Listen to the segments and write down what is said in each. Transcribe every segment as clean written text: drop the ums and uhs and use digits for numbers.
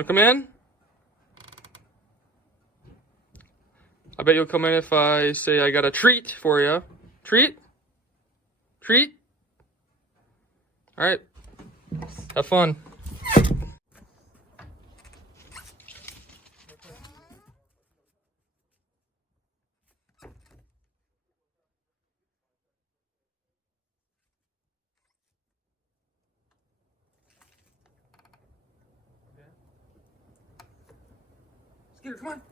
Wanna come in? I bet you'll come in if I say I got a treat for you. Treat? Treat? Alright. Have fun. Skeeter, come on.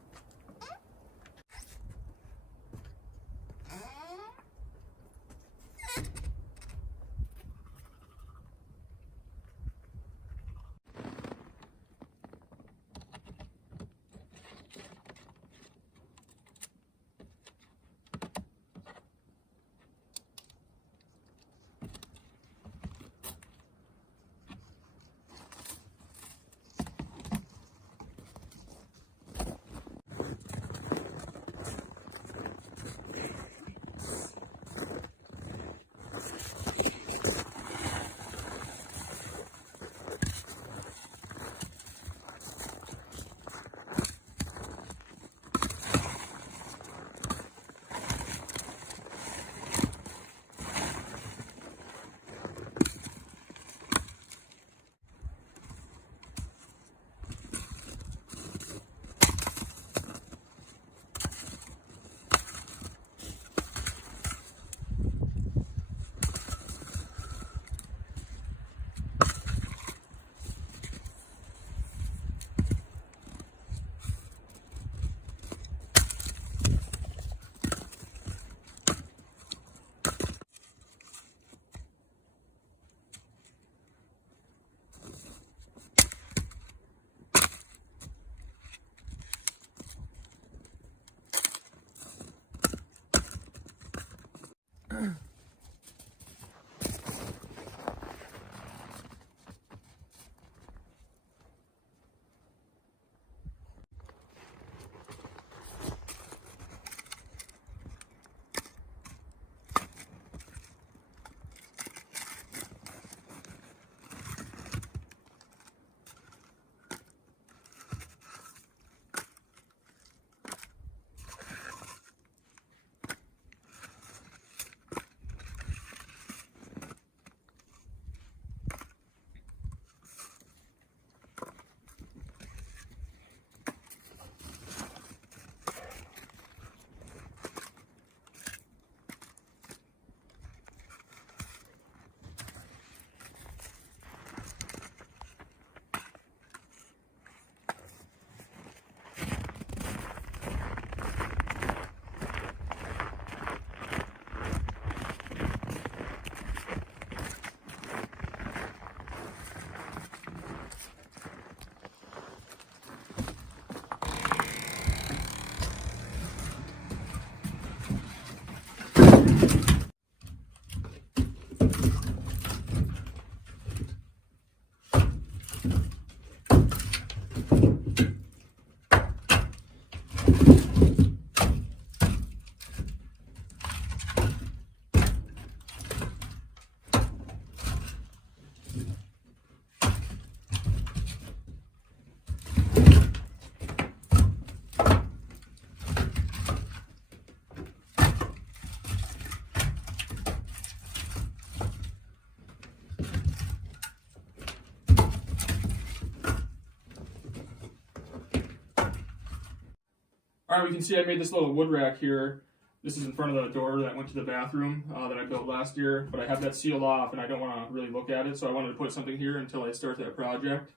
Alright, we can see I made this little wood rack here. This is in front of the door that went to the bathroom that I built last year, but I have that sealed off and I don't want to really look at it, so I wanted to put something here until I start that project.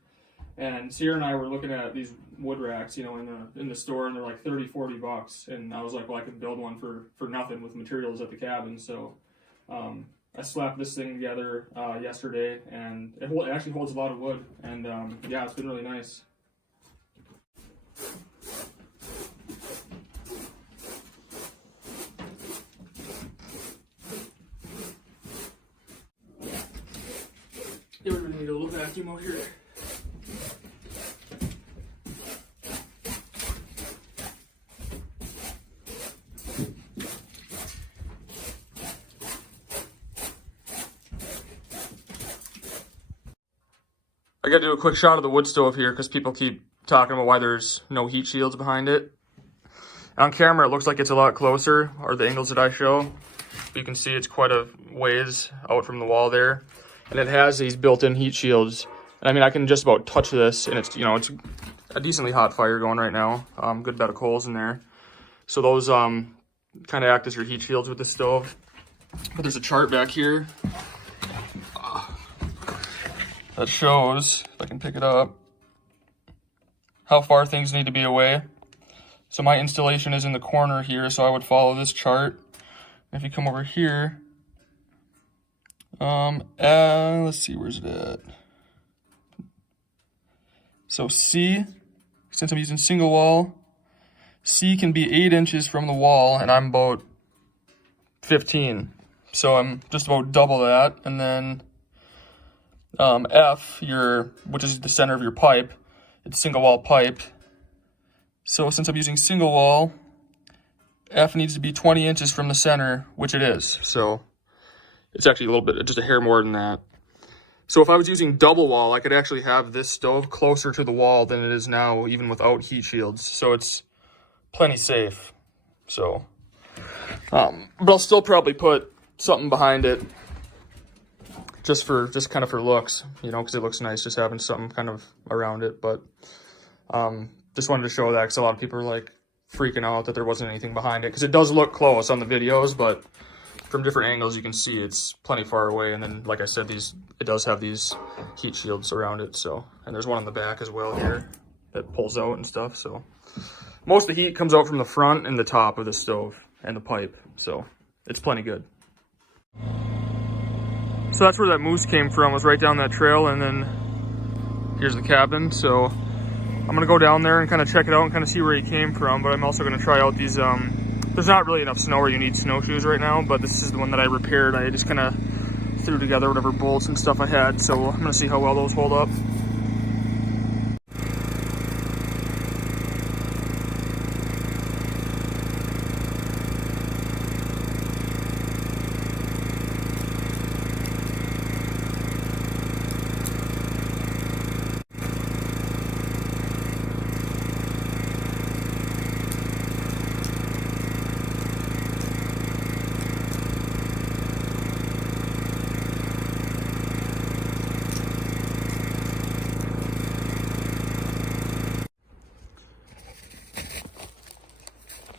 And Sierra and I were looking at these wood racks, you know, in the store, and they're like 30, 40 bucks. And I was like, well, I could build one for nothing with materials at the cabin. So I slapped this thing together yesterday, and it actually holds a lot of wood. And yeah, it's been really nice. Yeah, we're gonna need a little vacuum out here. I got to do a quick shot of the wood stove here because people keep talking about why there's no heat shields behind it. On camera, it looks like it's a lot closer, or the angles that I show. You can see it's quite a ways out from the wall there. And it has these built-in heat shields. And I mean, I can just about touch this, and it's, you know, it's a decently hot fire going right now. Good bed of coals in there. So those kind of act as your heat shields with the stove. But there's a chart back here that shows, if I can pick it up, how far things need to be away. So my installation is in the corner here, so I would follow this chart. If you come over here, let's see, where's it at? So C, since I'm using single wall, C can be 8 inches from the wall, and I'm about 15. So I'm just about double that. And then F, which is the center of your pipe, it's single wall pipe. So since I'm using single wall, F needs to be 20 inches from the center, which it is. So it's actually a little bit, just a hair more than that. So if I was using double wall, I could actually have this stove closer to the wall than it is now, even without heat shields. So it's plenty safe. So, but I'll still probably put something behind it just kind of for looks, you know, because it looks nice just having something kind of around it. But just wanted to show that because a lot of people are like freaking out that there wasn't anything behind it, because it does look close on the videos, but from different angles you can see it's plenty far away. And then, like I said, it does have these heat shields around it. So, and there's one on the back as well here that pulls out and stuff. So most of the heat comes out from the front and the top of the stove and the pipe, so it's plenty good. So that's where that moose came from, was right down that trail. And then here's the cabin. So I'm gonna go down there and kind of check it out and kind of see where he came from. But I'm also gonna try out these, there's not really enough snow where you need snowshoes right now, but this is the one that I repaired. I just kind of threw together whatever bolts and stuff I had. So I'm gonna see how well those hold up.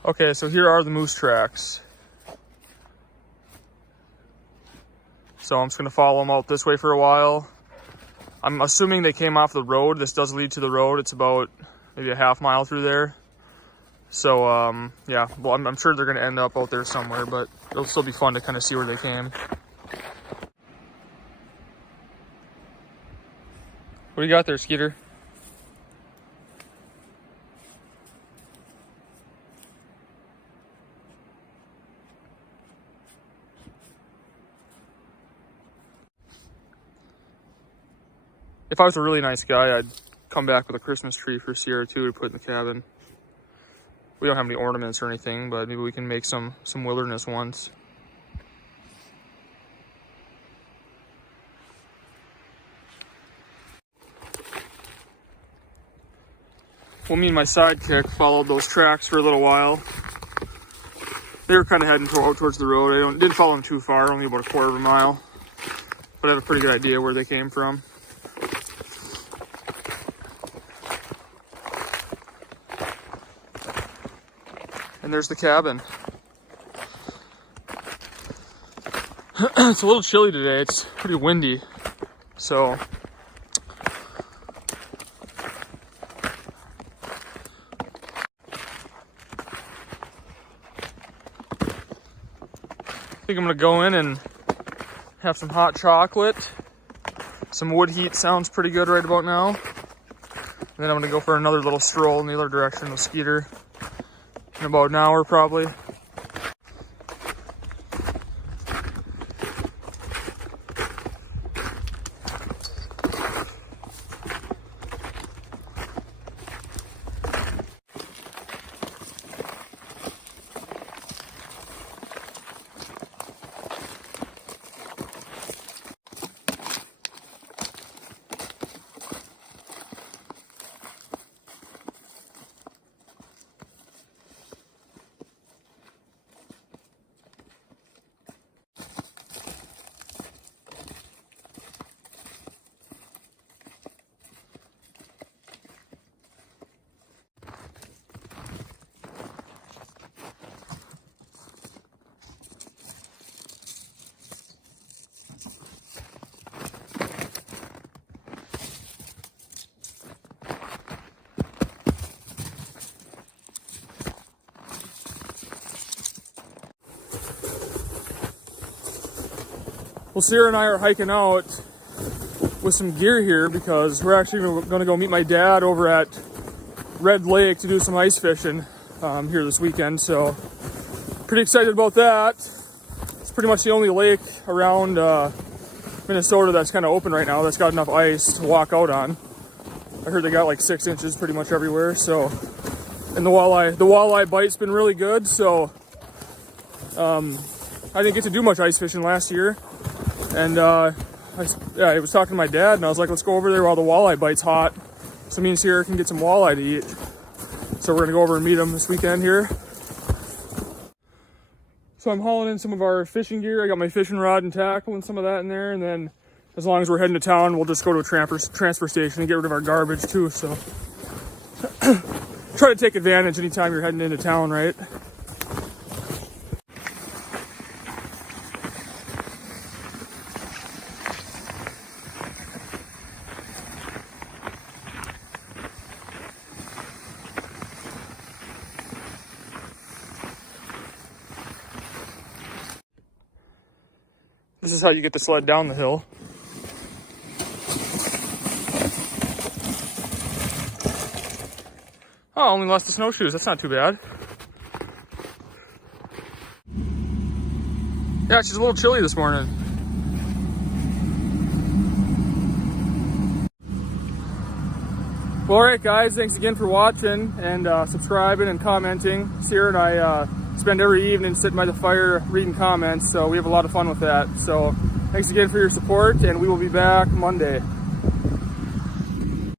Okay, so here are the moose tracks. So I'm just gonna follow them out this way for a while. I'm assuming they came off the road. This does lead to the road. It's about maybe a half mile through there. So yeah, well, I'm sure they're gonna end up out there somewhere, but it'll still be fun to kind of see where they came. What do you got there, Skeeter? If I was a really nice guy, I'd come back with a Christmas tree for Sierra too to put in the cabin. We don't have any ornaments or anything, but maybe we can make some wilderness ones. Well, me and my sidekick followed those tracks for a little while. They were kind of heading out towards the road. I didn't follow them too far, only about a quarter of a mile, but I had a pretty good idea where they came from. And there's the cabin. It's a little chilly today. It's pretty windy. So I think I'm gonna go in and have some hot chocolate. Some wood heat sounds pretty good right about now. And then I'm gonna go for another little stroll in the other direction with Skeeter in about an hour probably. Well, Sierra and I are hiking out with some gear here because we're actually going to go meet my dad over at Red Lake to do some ice fishing here this weekend. So pretty excited about that. It's pretty much the only lake around Minnesota that's kind of open right now that's got enough ice to walk out on. I heard they got like 6 inches pretty much everywhere. So, and the walleye bite's been really good. So I didn't get to do much ice fishing last year, and I was talking to my dad, and I was like, let's go over there while the walleye bite's hot, so me and Sierra can get some walleye to eat. So we're gonna go over and meet him this weekend here. So I'm hauling in some of our fishing gear. I got my fishing rod and tackle and some of that in there, and then as long as we're heading to town, we'll just go to a transfer station and get rid of our garbage too. So try to take advantage anytime you're heading into town, right? This is how you get the sled down the hill. Oh, only lost the snowshoes. That's not too bad. Yeah, she's a little chilly this morning. Well, all right, guys. Thanks again for watching and subscribing and commenting. Sierra and I spend every evening sitting by the fire reading comments, so we have a lot of fun with that. So thanks again for your support, and we will be back Monday.